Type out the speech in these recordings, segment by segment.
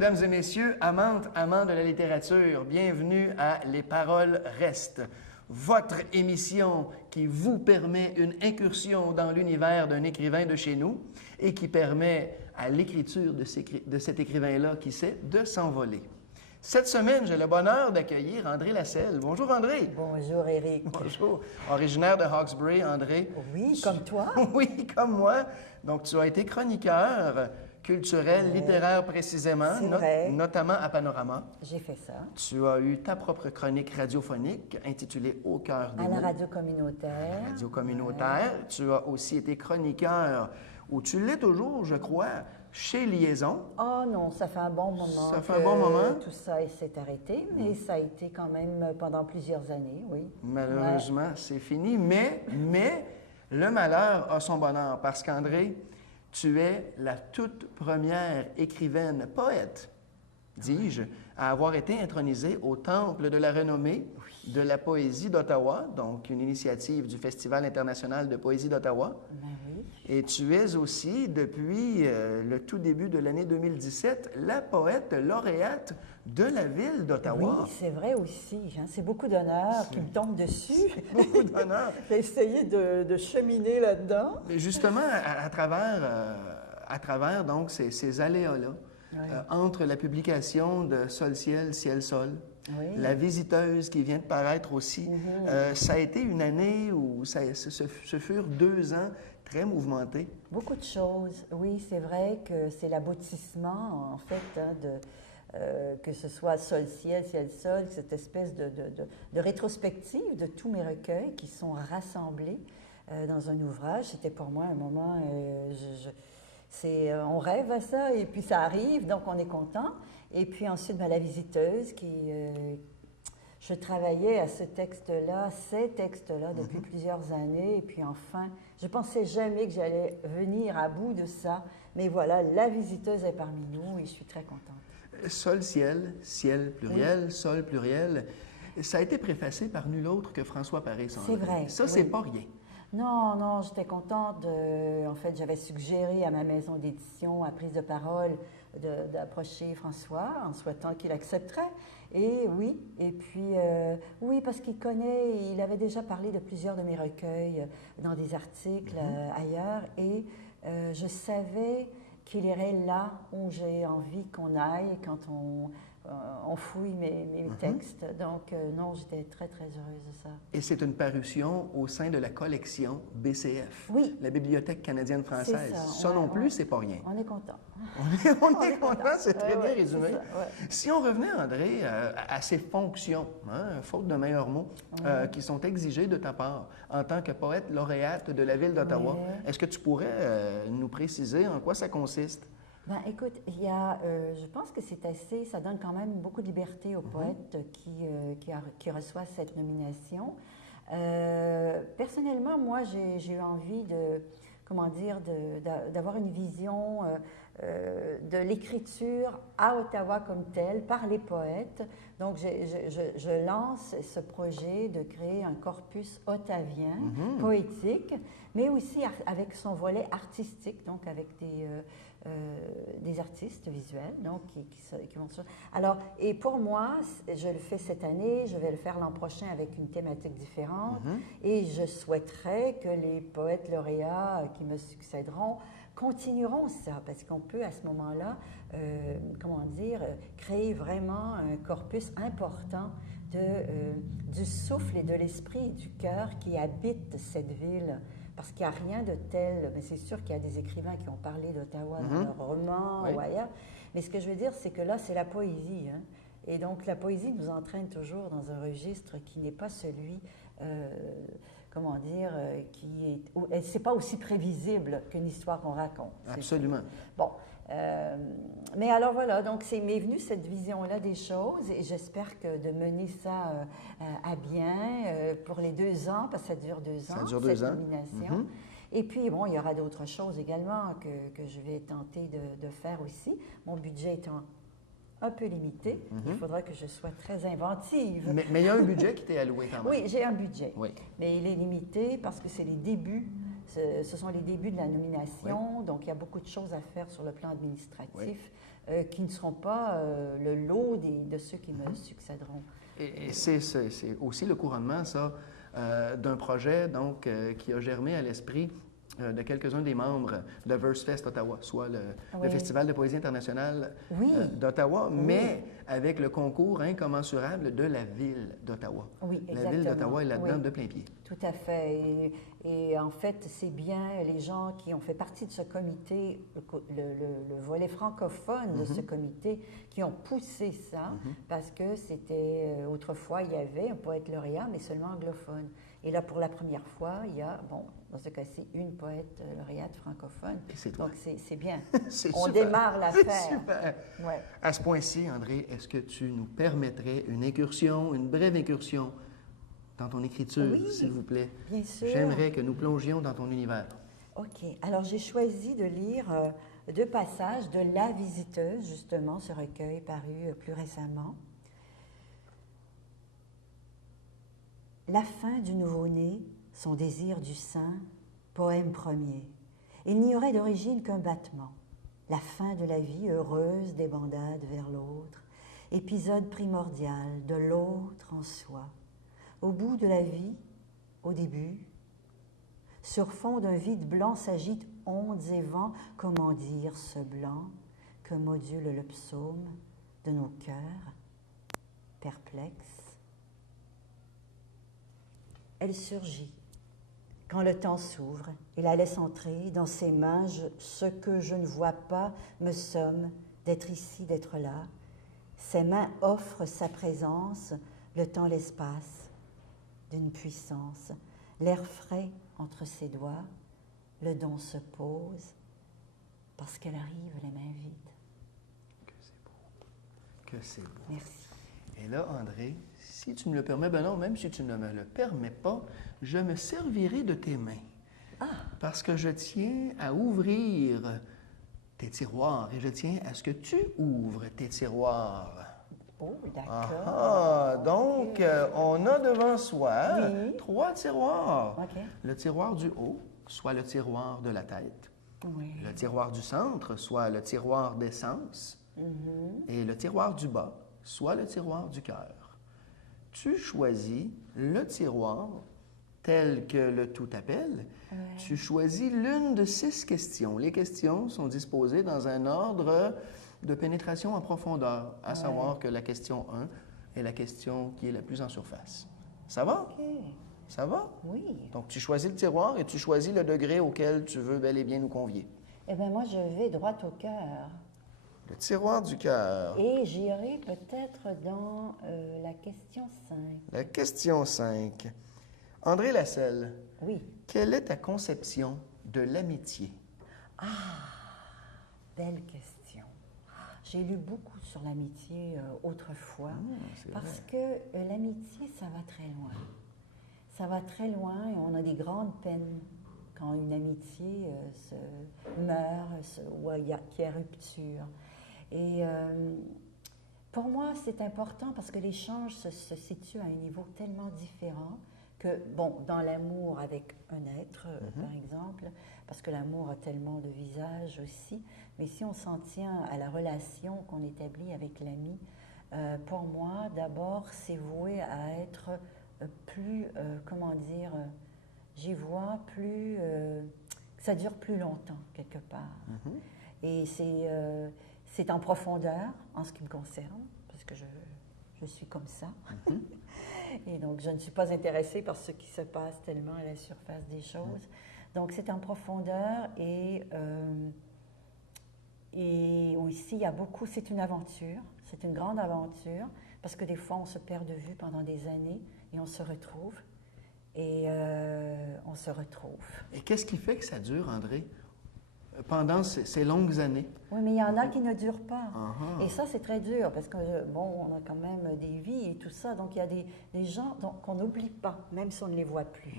mesdames et messieurs, amantes, amants de la littérature, bienvenue à Les Paroles restent, votre émission qui vous permet une incursion dans l'univers d'un écrivain de chez nous et qui permet à l'écriture de cet écrivain-là, qui sait, de s'envoler. Cette semaine, j'ai le bonheur d'accueillir André Lasselle. Bonjour André. Bonjour Éric. Bonjour. Originaire de Hawkesbury, André. Oui, comme toi. Oui, comme moi. Donc, tu as été chroniqueur culturel, littéraire précisément, notamment à Panorama. J'ai fait ça. Tu as eu ta propre chronique radiophonique intitulée Au cœur des mots. À la radio communautaire. À la radio communautaire. Ouais. Tu as aussi été chroniqueur, ou tu l'es toujours, je crois, chez Liaison. Oh non, ça fait un bon moment. Ça fait un bon moment. Tout ça s'est arrêté, mais ça a été quand même pendant plusieurs années, oui. Malheureusement, c'est fini, mais le malheur a son bonheur, parce qu'André, tu es la toute première écrivaine, poète, dis-je, à avoir été intronisée au Temple de la renommée de la poésie d'Ottawa, donc une initiative du Festival international de poésie d'Ottawa. Ben oui. Et tu es aussi, depuis le tout début de l'année 2017, la poète lauréate de la ville d'Ottawa. Oui, c'est vrai aussi. Hein? C'est beaucoup d'honneur qui me tombe dessus. Beaucoup d'honneur. J'ai essayé de cheminer là-dedans. Justement, à travers donc, ces aléas-là, entre la publication de Sol-Ciel, Ciel-Sol, La visiteuse qui vient de paraître aussi, ça a été une année où ce furent 2 ans très mouvementés. Beaucoup de choses. Oui, c'est vrai que c'est l'aboutissement, en fait, que ce soit Sol-Ciel, Ciel-Sol, cette espèce de rétrospective de tous mes recueils qui sont rassemblés dans un ouvrage. C'était pour moi un moment... on rêve à ça et puis ça arrive, donc on est content. Et puis ensuite, La visiteuse, je travaillais à ces textes-là depuis plusieurs années. Et puis enfin, je pensais jamais que j'allais venir à bout de ça. Mais voilà, La visiteuse est parmi nous et je suis très contente. Sol, ciel, ciel pluriel, sol pluriel. Ça a été préfacé par nul autre que François Paré-Sandré. C'est vrai. Ça, c'est pas rien. Non, j'étais contente. En fait, j'avais suggéré à ma maison d'édition, à Prise de parole, d'approcher François en souhaitant qu'il accepterait. Et oui, oui, parce qu'il connaît, il avait déjà parlé de plusieurs de mes recueils dans des articles ailleurs. Et je savais qu'il irait là où j'ai envie qu'on aille quand on fouille mes textes. Donc, non, j'étais très, très heureuse de ça. Et c'est une parution au sein de la collection BCF, la Bibliothèque canadienne-française. Ça non plus, c'est pas rien. On est content. On est content, c'est très bien résumé. Si on revenait, André, à ces fonctions, faute de meilleurs mots, qui sont exigées de ta part en tant que poète lauréate de la ville d'Ottawa, est-ce que tu pourrais nous préciser en quoi ça consiste? Ben, écoute, je pense que c'est assez, ça donne quand même beaucoup de liberté aux poètes qui reçoivent cette nomination. Personnellement, moi, j'ai eu envie d'avoir une vision de l'écriture à Ottawa comme telle, par les poètes. Donc, je lance ce projet de créer un corpus ottavien, poétique, mais aussi avec son volet artistique, donc avec des artistes visuels, donc qui vont sur... Alors, et pour moi, je le fais cette année, je vais le faire l'an prochain avec une thématique différente, et je souhaiterais que les poètes lauréats qui me succéderont continueront ça, parce qu'on peut à ce moment-là, créer vraiment un corpus important du souffle et de l'esprit et du cœur qui habitent cette ville. Parce qu'il n'y a rien de tel, mais c'est sûr qu'il y a des écrivains qui ont parlé d'Ottawa dans leurs romans ou ailleurs, mais ce que je veux dire, c'est que là, c'est la poésie. Hein? Et donc, la poésie nous entraîne toujours dans un registre qui n'est pas celui, c'est pas aussi prévisible qu'une histoire qu'on raconte. Absolument. Bon, mais alors voilà, donc m'est venue cette vision-là des choses et j'espère que de mener ça à bien pour les 2 ans, parce que ça dure 2 ans, cette nomination. Et puis, bon, il y aura d'autres choses également que je vais tenter de faire aussi. Mon budget étant un peu limité, il faudra que je sois très inventive. Mais il y a un budget qui t'est alloué quand même. Oui, j'ai un budget, oui. Mais il est limité parce que c'est les débuts. Ce sont les débuts de la nomination, donc il y a beaucoup de choses à faire sur le plan administratif qui ne seront pas le lot de ceux qui me succéderont. Et c'est aussi le couronnement, ça, d'un projet donc, qui a germé à l'esprit de quelques-uns des membres de VerseFest Ottawa, soit le Festival de poésie internationale d'Ottawa, mais avec le concours incommensurable de la Ville d'Ottawa. Oui, exactement. La Ville d'Ottawa est là-dedans de plein pied. Tout à fait. Et en fait, c'est bien les gens qui ont fait partie de ce comité, le volet francophone de ce comité, qui ont poussé ça, parce que c'était, autrefois, il y avait un poète lauréat, mais seulement anglophone. Et là, pour la première fois, il y a, bon, dans ce cas-ci, une poète lauréate francophone. C'est toi. Donc, c'est bien. On démarre l'affaire. C'est super. Ouais. À ce point-ci, André, est-ce que tu nous permettrais une incursion, une brève incursion dans ton écriture, s'il vous plaît? Bien sûr. J'aimerais que nous plongions dans ton univers. OK. Alors, j'ai choisi de lire 2 passages de La Visiteuse, justement, ce recueil paru plus récemment. La fin du nouveau-né, son désir du sein, poème premier. Il n'y aurait d'origine qu'un battement. La fin de la vie heureuse des bandades vers l'autre, épisode primordial de l'autre en soi. Au bout de la vie, au début, sur fond d'un vide blanc s'agitent ondes et vents, comment dire ce blanc que module le psaume de nos cœurs perplexes. Elle surgit quand le temps s'ouvre et la laisse entrer dans ses mains. Ce que je ne vois pas me somme d'être ici, d'être là. Ses mains offrent sa présence, le temps, l'espace, d'une puissance. L'air frais entre ses doigts, le don se pose parce qu'elle arrive les mains vides. Que c'est beau. Que c'est beau. Merci. Et là, André, si tu me le permets, ben non, même si tu ne me le permets pas, je me servirai de tes mains. Parce que je tiens à ouvrir tes tiroirs et je tiens à ce que tu ouvres tes tiroirs. Oh, d'accord. Donc, on a devant soi 3 tiroirs. OK. Le tiroir du haut, soit le tiroir de la tête. Oui. Le tiroir du centre, soit le tiroir des sens. Et le tiroir du bas, soit le tiroir du cœur. Tu choisis le tiroir tel que le tout appelle. Tu choisis l'une de 6 questions. Les questions sont disposées dans un ordre de pénétration en profondeur, à savoir que la question 1 est la question qui est la plus en surface. Ça va? OK. Ça va? Oui. Donc, tu choisis le tiroir et tu choisis le degré auquel tu veux bel et bien nous convier. Eh bien, moi, je vais droit au cœur. Le tiroir du cœur. Et j'irai peut-être dans la question 5. La question 5. André Lasselle, Oui. quelle est ta conception de l'amitié? Belle question. J'ai lu beaucoup sur l'amitié autrefois, parce que l'amitié, ça va très loin. Ça va très loin et on a des grandes peines quand une amitié se meurt ou qu'il y a rupture. Et pour moi, c'est important parce que l'échange se situe à un niveau tellement différent que, bon, dans l'amour avec un être, par exemple, parce que l'amour a tellement de visages aussi, mais si on s'en tient à la relation qu'on établit avec l'ami, pour moi, d'abord, c'est voué à être plus, comment dire, j'y vois plus, ça dure plus longtemps, quelque part. Et c'est en profondeur, en ce qui me concerne, parce que je suis comme ça. Et donc, je ne suis pas intéressée par ce qui se passe tellement à la surface des choses. Donc, c'est en profondeur et aussi, il y a beaucoup, c'est une aventure, c'est une grande aventure, parce que des fois, on se perd de vue pendant des années et on se retrouve. Et on se retrouve. Et qu'est-ce qui fait que ça dure, André, pendant ces longues années? Oui, mais il y en a qui ne durent pas. Et ça, c'est très dur, parce que, bon, on a quand même des vies et tout ça. Donc, il y a des gens qu'on n'oublie pas, même si on ne les voit plus.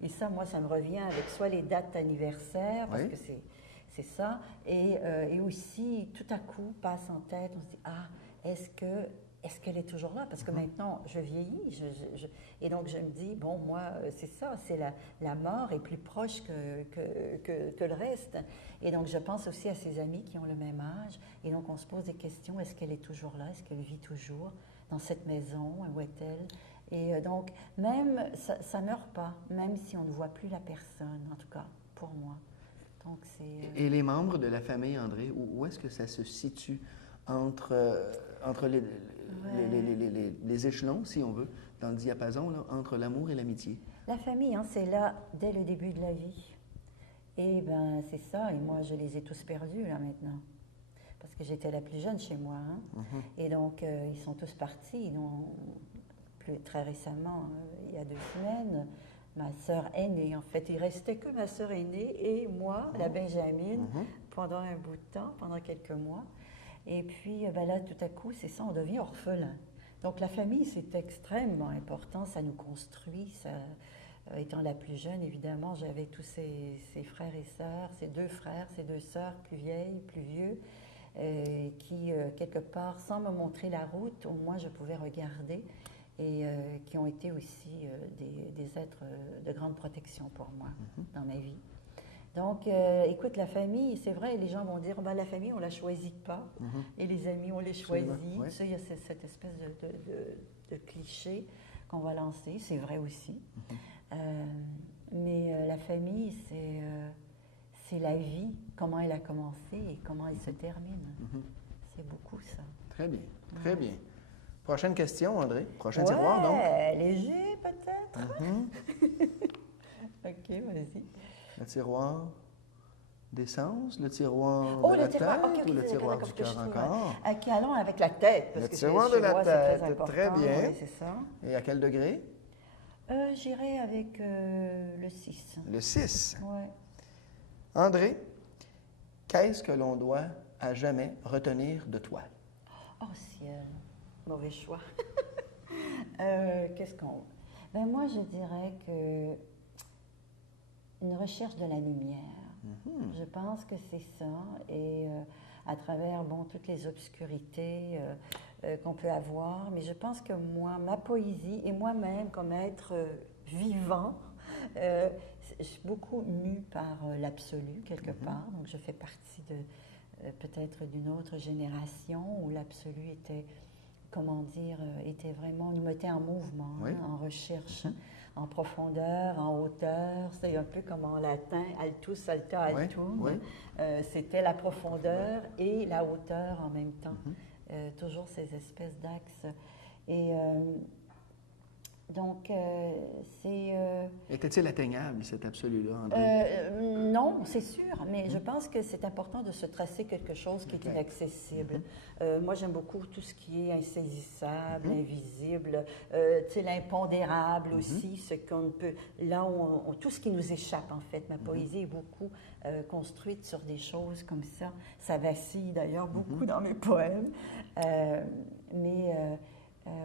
Et ça, moi, ça me revient avec soit les dates anniversaires, parce que c'est ça, et aussi, tout à coup, passe en tête, on se dit, ah, est-ce est-ce qu'elle est toujours là? Parce que maintenant, je vieillis, et donc je me dis, bon, moi, c'est ça, c'est la mort est plus proche que le reste. Et donc, je pense aussi à ses amis qui ont le même âge, et donc on se pose des questions, est-ce qu'elle est toujours là? Est-ce qu'elle vit toujours dans cette maison? Où est-elle? Et donc, même, ça ne meurt pas, même si on ne voit plus la personne, en tout cas, pour moi. Donc, Et les membres de la famille, André, où est-ce que ça se situe entre les échelons, si on veut, dans le diapason, là, entre l'amour et l'amitié? La famille, hein, c'est là dès le début de la vie. Et ben c'est ça, et moi je les ai tous perdus là maintenant. Parce que j'étais la plus jeune chez moi. Hein. Et donc ils sont tous partis. Très récemment, il y a 2 semaines, ma sœur aînée, en fait, il restait que ma sœur aînée et moi, la Benjamine, pendant un bout de temps, pendant quelques mois. Et puis ben là, tout à coup, c'est ça, on devient orphelin. Donc la famille, c'est extrêmement important, ça nous construit. Ça, étant la plus jeune, évidemment, j'avais tous ces frères et sœurs, ces 2 frères, ces 2 sœurs plus vieilles, plus vieux, qui, quelque part, sans me montrer la route, au moins je pouvais regarder, et qui ont été aussi des êtres de grande protection pour moi dans ma vie. Donc, écoute, la famille, c'est vrai, les gens vont dire, ben, la famille, on ne la choisit pas, et les amis, on les choisit. Ouais. Ça, il y a cette espèce de cliché qu'on va lancer, c'est vrai aussi. Mais la famille, c'est la vie, comment elle a commencé et comment elle se termine. C'est beaucoup ça. Très bien, très bien. Prochaine question, André. Prochain tiroir, donc. Léger, peut-être? OK, vas-y. Le tiroir d'essence, le tiroir Oh, de le la tiroir, tête OK, ou le tiroir du cœur encore? OK, allons avec la tête. Parce Le que tiroir de chez la moi, c'est tête, très important. très bien. Oui, c'est ça. Et à quel degré? J'irai avec le 6. Le 6. Oui. André, qu'est-ce que l'on doit à jamais retenir de toi? Oh, ciel. Mauvais choix. Qu'est-ce qu'on... Ben moi, je dirais que une recherche de la lumière. Je pense que c'est ça. Et à travers, bon, toutes les obscurités qu'on peut avoir, mais je pense que moi, ma poésie et moi-même, comme être vivant, je suis beaucoup mue par l'absolu, quelque part. Donc, je fais partie de peut-être d'une autre génération où l'absolu était, comment dire, était vraiment, nous mettait en mouvement, en recherche, en profondeur, en hauteur. C'est un peu comme en latin, altus, alta, altum. C'était la profondeur et la hauteur en même temps. Toujours ces espèces d'axes. Et donc, c'est... Était-il atteignable, cet absolu-là, André? Non, c'est sûr, mais je pense que c'est important de se tracer quelque chose qui est inaccessible. Moi, j'aime beaucoup tout ce qui est insaisissable, invisible, tu sais, l'impondérable aussi, ce qu'on peut... Là où tout ce qui nous échappe, en fait. Ma poésie est beaucoup construite sur des choses comme ça. Ça vacille, d'ailleurs, beaucoup dans mes poèmes.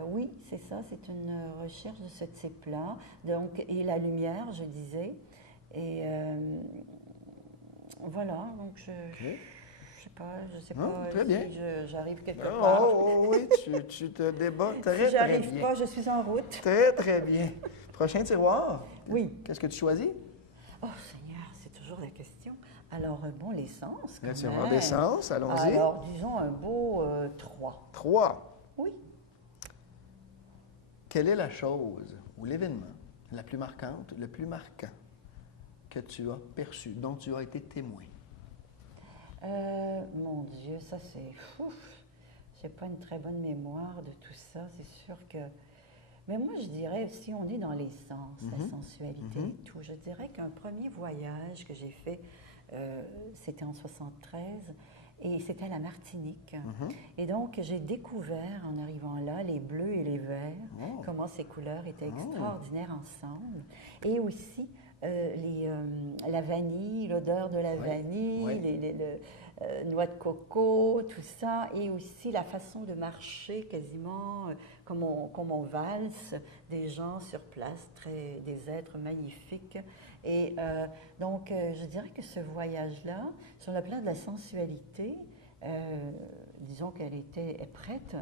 Oui, c'est ça, c'est une recherche de ce type-là. Donc, et la lumière, je disais. Et voilà, donc je sais pas très si bien. j'arrive quelque part. Oh, oui, tu te débats très, Si très j'arrive bien. pas, je suis en route. Très, très bien. Prochain tiroir? Oui. Qu'est-ce que tu choisis? Oh, Seigneur, c'est toujours la question. Alors, bon, l'essence, quand Le même. tiroir d'essence, allons-y. Alors, disons un beau 3. 3. Oui. Quelle est la chose ou l'événement la plus marquante, le plus marquant que tu as perçu, dont tu as été témoin? Mon Dieu, ça c'est fou. J'ai pas une très bonne mémoire de tout ça, c'est sûr que... Mais moi, je dirais, si on est dans les sens, la sensualité et tout, je dirais qu'un premier voyage que j'ai fait, c'était en 73, et c'était à la Martinique. Et donc, j'ai découvert, en arrivant là, les bleus et les verts, comment ces couleurs étaient extraordinaires ensemble. Et aussi, la vanille, l'odeur de la vanille, les noix de coco, tout ça, et aussi la façon de marcher quasiment comme on valse, des gens sur place, des êtres magnifiques. Et donc, je dirais que ce voyage-là, sur le plan de la sensualité, disons qu'elle est prête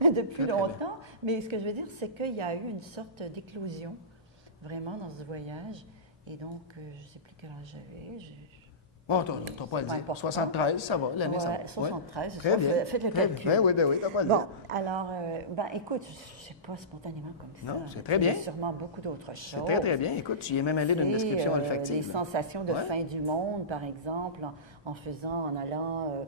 depuis Très, très bien. longtemps. Mais ce que je veux dire, c'est qu'il y a eu une sorte d'éclosion, vraiment, dans ce voyage. Et donc, je ne sais plus quel âge j'avais. Bon, tu n'as pas à le pas dire. important. 73, ça va, l'année, ça va. Ouais, 73, Très ça, bien. faites le Très calcul. bien. Ben oui, tu n'as pas à le Bon, dire. alors, écoute, je ne sais pas spontanément comme ça. Non, c'est très bien. Il y a sûrement beaucoup d'autres choses. C'est très, très bien. Écoute, tu y es même allé d'une description olfactive. Des sensations de Ouais. fin du monde, par exemple, en allant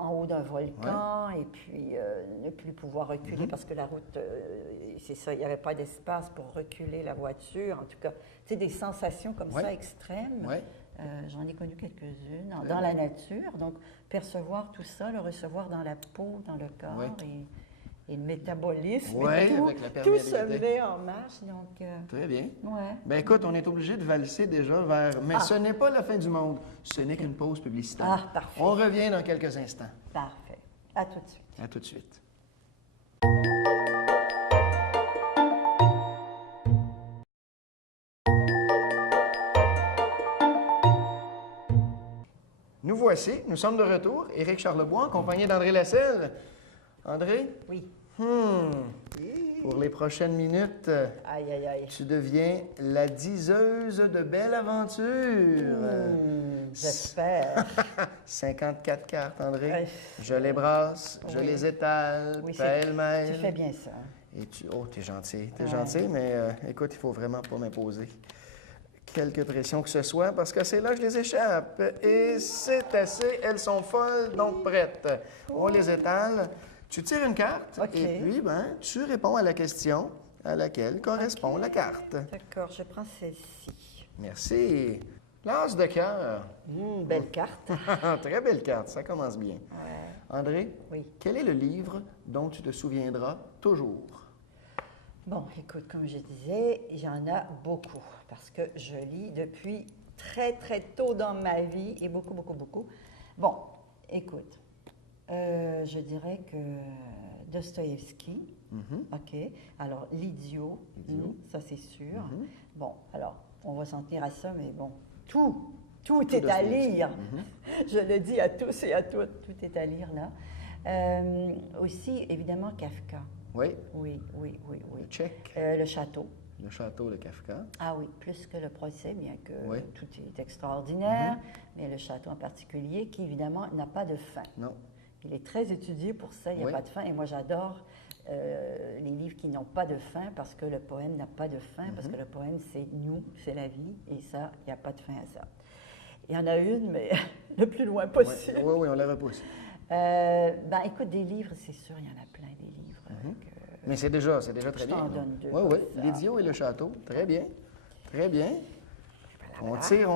en haut d'un volcan et puis ne plus pouvoir reculer parce que la route, c'est ça, il n'y avait pas d'espace pour reculer la voiture. En tout cas, tu sais, des sensations comme ça extrêmes. Ouais. J'en ai connu quelques-unes dans la nature. Donc, percevoir tout ça, le recevoir dans la peau, dans le corps et le métabolisme, Ouais, et tout, avec la tout se perméabilité. met en marche. Donc, Très bien. ouais. Ben écoute, on est obligé de valser déjà vers... Mais ce n'est pas la fin du monde, ce n'est qu'une pause publicitaire. Ah, parfait. On revient dans quelques instants. Parfait. À tout de suite. À tout de suite. Nous voici, nous sommes de retour. Éric Charlebois, accompagné d'André Lasselle. André, Oui. pour les prochaines minutes, Aïe, aïe, aïe. tu deviens la diseuse de belle aventure. J'espère. 54 cartes, André. Ouais. Je les brasse, je Oui. les étale, Oui, pêle-mêle. tu fais bien ça. Et t'es gentil, mais écoute, il faut vraiment pas m'imposer quelque pression que ce soit, parce que c'est là que je les échappe. Et c'est assez, elles sont folles, donc prêtes. On les étale. Tu tires une carte, OK. et puis, tu réponds à la question à laquelle correspond la carte. D'accord, je prends celle-ci. Merci. L'as de cœur. Belle carte. Très belle carte, ça commence bien. Ouais. André, Oui. quel est le livre dont tu te souviendras toujours? Bon, écoute, comme je disais, il y en a beaucoup parce que je lis depuis très, très tôt dans ma vie et beaucoup, beaucoup, beaucoup. Bon, écoute, je dirais que Dostoïevski, OK. Alors, l'idiot, ça c'est sûr. Bon, alors, on va s'en tenir à ça, mais bon, tout est à Dostoïevski. lire. Je le dis à tous et à toutes, tout est à lire là. Aussi, évidemment, Kafka. Oui, Oui. check. Le château. Le château de Kafka. Ah oui, plus que le procès, bien que Oui. tout est extraordinaire, mais le château en particulier, qui évidemment n'a pas de fin. Non. Il est très étudié pour ça, il n'y a Oui. pas de fin, et moi j'adore les livres qui n'ont pas de fin, parce que le poème n'a pas de fin, parce que le poème c'est nous, c'est la vie, et ça, il n'y a pas de fin à ça. Il y en a une, mais le plus loin possible. Oui, on la repousse. Écoute, des livres, c'est sûr, il y en a plein des livres. Mais c'est déjà très Je bien. t'en là. donne deux Oui, comme oui. ça. L'idiot et le château. Très bien. Très bien. On tire.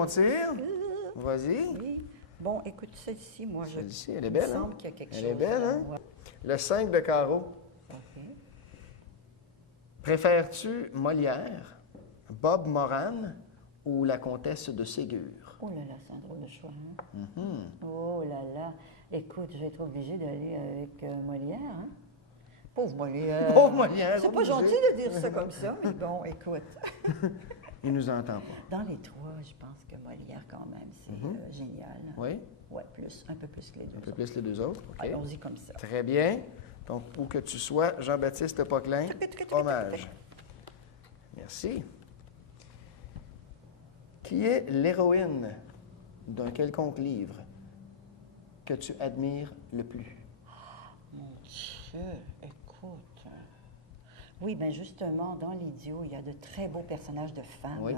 Vas-y. Oui. Bon, écoute, celle-ci, moi, Celle-ci, elle est il belle, me hein? semble qu'il y a quelque Elle chose. est belle, là. hein? Ouais. Le 5 de carreau. OK. Préfères-tu Molière, Bob Moran ou la comtesse de Ségur? Oh là là, c'est un drôle de choix. Hein? Oh là là. Écoute, je vais être obligée d'aller avec Molière. Hein? Pauvre Molière. Pauvre Molière, C'est pas obligé. gentil de dire ça comme ça, mais bon, écoute. Il nous entend pas. Dans les trois, je pense que Molière, quand même, c'est génial. Oui? Ouais, un peu plus que les deux. Un peu plus les deux autres. OK. Allons-y comme ça. Très bien. Donc, où que tu sois, Jean-Baptiste Poquelin, hommage. Merci. Qui est l'héroïne d'un quelconque livre que tu admires le plus? Mon Dieu, écoute. Oui, bien justement, dans l'Idiot, il y a de très beaux personnages de femmes. Oui.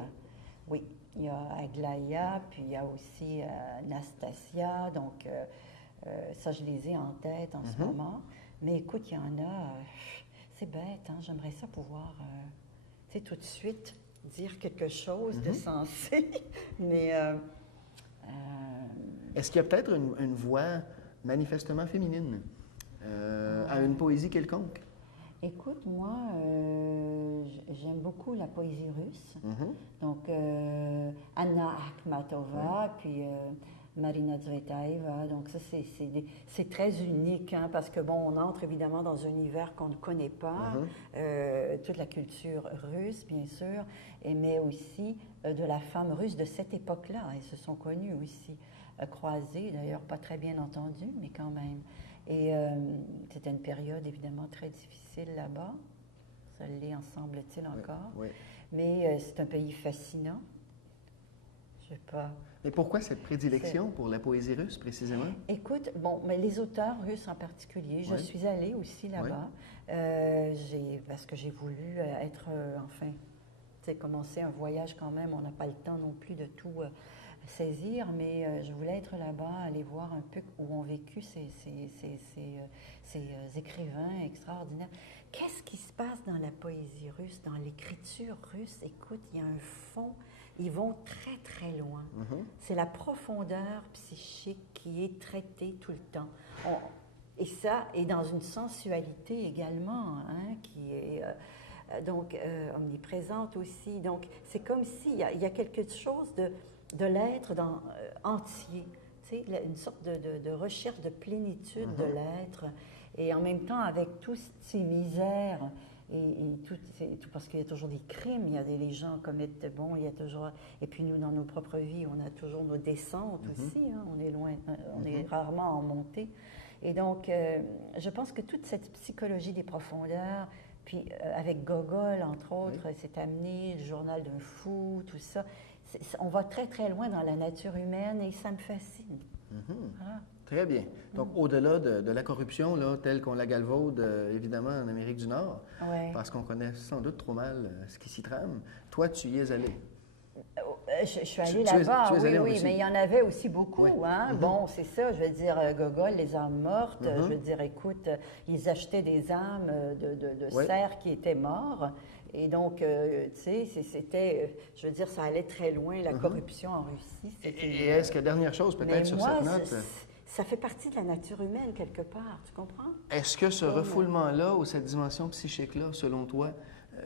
Oui, il y a Aglaïa, puis il y a aussi Nastasia, donc ça, je les ai en tête en ce moment. Mais écoute, il y en a, c'est bête, hein, j'aimerais ça pouvoir, tu sais, tout de suite dire quelque chose de sensé, mais... Est-ce qu'il y a peut-être une voix manifestement féminine à une poésie quelconque? Écoute, moi, j'aime beaucoup la poésie russe. Donc, Anna Akhmatova, puis Marina Tsvetaeva. Donc, ça, c'est très unique, hein, parce que, bon, on entre évidemment dans un univers qu'on ne connaît pas, toute la culture russe, bien sûr, mais aussi de la femme russe de cette époque-là. Elles se sont connues aussi, croisées, d'ailleurs pas très bien entendues, mais quand même. Et c'était une période évidemment très difficile là-bas. Ça l'est, en semble-t-il encore. Oui. Mais c'est un pays fascinant. Je sais pas. Mais pourquoi cette prédilection pour la poésie russe, précisément? Écoute, bon, mais les auteurs russes en particulier, je suis allée aussi là-bas parce que j'ai voulu être, enfin, tu sais, commencer un voyage quand même. On n'a pas le temps non plus de tout saisir, mais je voulais être là-bas, aller voir un peu où ont vécu ces écrivains extraordinaires. Qu'est-ce qui se passe dans la poésie russe, dans l'écriture russe? Écoute, il y a un fond. Ils vont très, très loin. C'est la profondeur psychique qui est traitée tout le temps. Et ça, et dans une sensualité également, hein, qui est donc omniprésente aussi. Donc, c'est comme s'il y a quelque chose de l'être entier, tu sais, une sorte de recherche de plénitude de l'être, et en même temps, avec toutes ces misères, et tout, parce qu'il y a toujours des crimes, il y a les gens commettent, bon, il y a toujours, et puis nous, dans nos propres vies, on a toujours nos descentes aussi, hein, on est loin, on est rarement en montée. Et donc, je pense que toute cette psychologie des profondeurs, puis avec Gogol, entre autres, c'est amené, le journal d'un fou, tout ça, on va très, très loin dans la nature humaine et ça me fascine. Voilà. Très bien. Donc, au-delà de la corruption, là, telle qu'on la galvaude, évidemment, en Amérique du Nord, parce qu'on connaît sans doute trop mal ce qui s'y trame, toi, tu y es allé. Je suis allée là-bas, oui, aussi. Mais il y en avait aussi beaucoup. Oui. Hein? Bon, c'est ça, je veux dire, Gogol, les âmes mortes, je veux dire, écoute, ils achetaient des âmes de cerfs qui étaient morts. Et donc, tu sais, c'était, je veux dire, ça allait très loin, la corruption en Russie. Et est-ce que, dernière chose, peut-être sur cette note... Ça fait partie de la nature humaine, quelque part, tu comprends? Est-ce que ce refoulement-là ou cette dimension psychique-là, selon toi,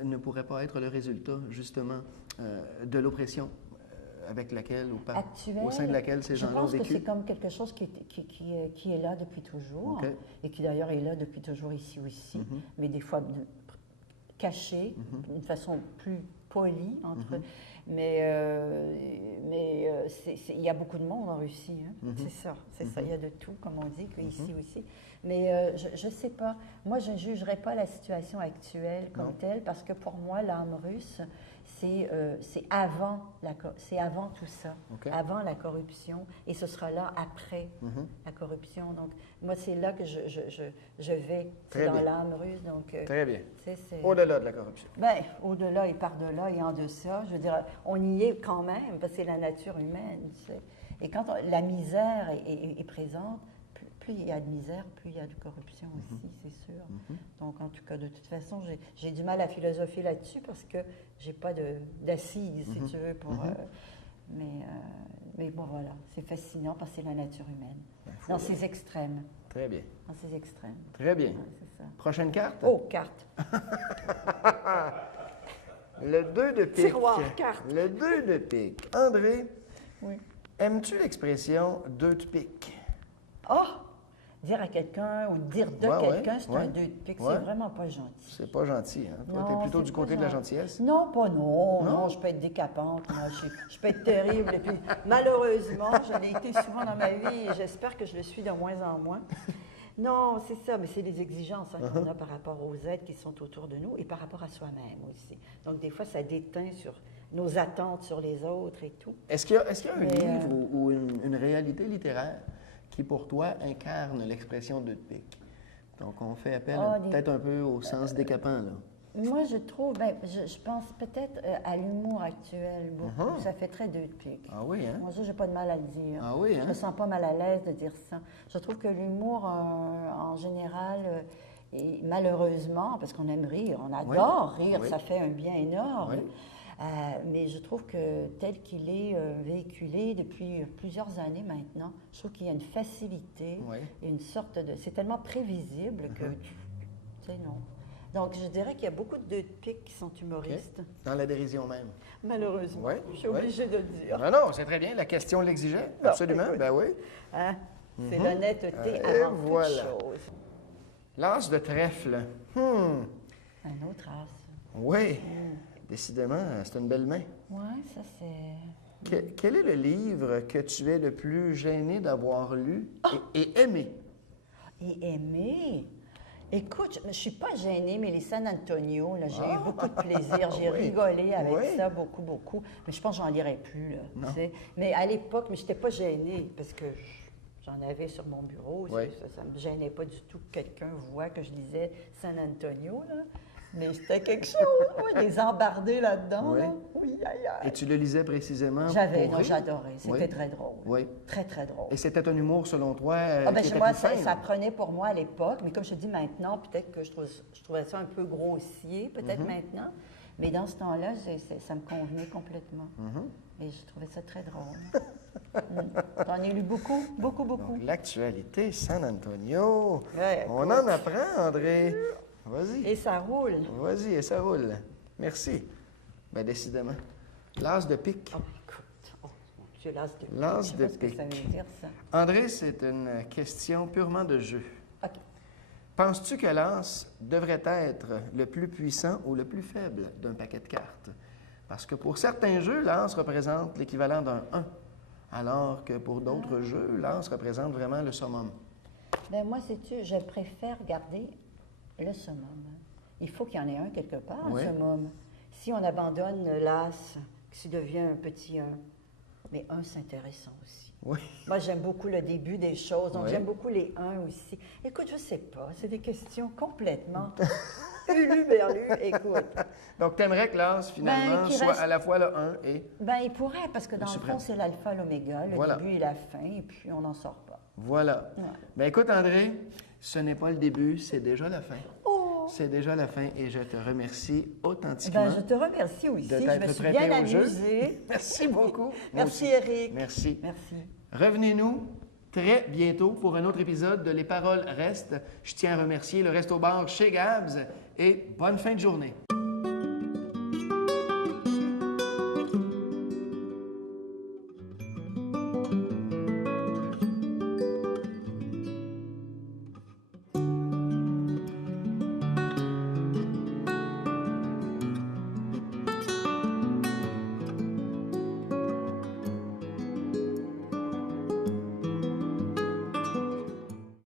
ne pourrait pas être le résultat, justement, de l'oppression avec laquelle ou pas, au sein de laquelle ces gens-là ont vécu? Je pense que c'est comme quelque chose qui est là depuis toujours, et qui d'ailleurs est là depuis toujours ici aussi, mais des fois caché, d'une façon plus polie entre eux. Mais il y a beaucoup de monde en Russie, hein? C'est ça, il y a de tout, comme on dit, ici aussi. Mais je ne sais pas, moi je ne jugerai pas la situation actuelle comme telle, parce que pour moi, l'âme russe, c'est avant tout ça, avant la corruption, et ce sera là après la corruption. Donc, moi, c'est là que je vais, c'est dans l'âme russe. Donc, très bien. Au-delà de la corruption. Bien, au-delà et par-delà et en deçà, je veux dire, on y est quand même, parce que c'est la nature humaine. Tu sais. Et quand la misère est présente, plus il y a de misère, plus il y a de corruption aussi, c'est sûr. Donc, en tout cas, de toute façon, j'ai du mal à philosopher là-dessus parce que j'ai pas d'assises, si tu veux, pour... mais bon, voilà, c'est fascinant parce que c'est la nature humaine, dans ses extrêmes. Très bien. Dans ses extrêmes. Très bien. Ouais, c'est ça. Prochaine carte? Oh, carte. Le 2 de pique. Tiroir, carte. Le 2 de pique. André, oui. Aimes-tu l'expression « 2 de pique » ? Oh! Dire à quelqu'un ou dire de quelqu'un, c'est un 2 de pique. C'est vraiment pas gentil. C'est pas gentil, hein? Toi, t'es plutôt du côté de la gentillesse? Non, pas non. Non, je peux être décapante. Moi, je peux être terrible. Et puis, malheureusement, je l'ai été souvent dans ma vie et j'espère que je le suis de moins en moins. Non, c'est ça, mais c'est les exigences qu'on a par rapport aux êtres qui sont autour de nous et par rapport à soi-même aussi. Donc, des fois, ça déteint sur nos attentes sur les autres et tout. Est-ce qu'il y a un livre ou une réalité littéraire qui, pour toi, incarne l'expression 2 de pique? Donc, on fait appel peut-être un peu au sens décapant, là. Moi, je trouve, je pense peut-être à l'humour actuel beaucoup. Ça fait très 2 de pique. Ah oui, hein? Moi, ça, j'ai pas de mal à le dire. Ah oui, hein? Je me sens pas mal à l'aise de dire ça. Je trouve que l'humour, en général, et malheureusement, parce qu'on aime rire, on adore rire, ça fait un bien énorme. Mais je trouve que tel qu'il est véhiculé depuis plusieurs années maintenant, je trouve qu'il y a une facilité, une sorte de... C'est tellement prévisible que, tu sais, non. Donc, je dirais qu'il y a beaucoup de 2 de pique qui sont humoristes. Dans la dérision même. Malheureusement. Je suis obligée de le dire. Non, c'est très bien. La question l'exigeait. Absolument. Écoute. Ben oui. Hein? C'est l'honnêteté avant toute chose. L'as de trèfle. Un autre as. Oui. Décidément, c'est une belle main. Oui, ça c'est... Quel est le livre que tu es le plus gêné d'avoir lu et aimé? Et aimer. Écoute, je ne suis pas gênée, mais les San Antonio, là, j'ai eu beaucoup de plaisir. J'ai Oui. rigolé avec Oui. ça beaucoup. Mais je pense que j'en lirai plus, là, Non. tu sais. Mais à l'époque, je n'étais pas gênée parce que j'en avais sur mon bureau. Oui. Ça ne me gênait pas du tout que quelqu'un voit que je lisais San Antonio, là. Mais c'était quelque chose, moi, les embarder là-dedans. Oui. Là. Oui, aïe, Et aïe. tu le lisais précisément J'avais, pour non, rire? j'adorais. C'était Oui. très drôle. Oui. Très, très drôle. Et c'était un humour, selon toi, Ah ben, qui chez était moi, plus fin, ça prenait pour moi à l'époque, mais comme je te dis maintenant, peut-être que je trouvais ça un peu grossier, peut-être maintenant, mais dans ce temps-là, ça me convenait complètement. Et je trouvais ça très drôle. J'en ai lu beaucoup. Donc, l'actualité San Antonio. Ouais, On écoute. en apprend, André. Vas-y. Et ça roule. Vas-y, et ça roule. Merci. Bien, décidément. L'as de pique. Oh, écoute. Oh, mon Dieu, l'as de pique. L'as Je sais de pas ce que ça pique. veut dire, ça. André, c'est une question purement de jeu. OK. Penses-tu que l'as devrait être le plus puissant ou le plus faible d'un paquet de cartes? Parce que pour certains jeux, l'as représente l'équivalent d'un 1, alors que pour d'autres jeux, l'as représente vraiment le summum. Ben moi, sais-tu, je préfère garder le summum. Il faut qu'il y en ait un quelque part, Oui. un summum. Si on abandonne l'as, qui devient un petit 1, mais 1, c'est intéressant aussi. Oui. Moi, j'aime beaucoup le début des choses, donc Oui. j'aime beaucoup les 1 aussi. Écoute, je sais pas, c'est des questions complètement ulu-berlu, écoute. Donc, tu aimerais que l'as, finalement, qu'il soit reste- à la fois le 1 et... Ben, il pourrait, parce que dans le suprême. fond, c'est l'alpha, l'oméga, le Voilà. début et la fin, et puis on n'en sort pas. Voilà. Ouais. Bien, écoute, André, ce n'est pas le début, c'est déjà la fin. Oh! C'est déjà la fin et je te remercie authentiquement. Ben, je te remercie aussi, de je t'être me suis prêté bien au jeu. amusée. Merci beaucoup. Moi Merci, aussi. Éric. Merci. Merci. Revenez-nous très bientôt pour un autre épisode de Les Paroles restent. Je tiens à remercier le Resto Bar chez Gabs et bonne fin de journée.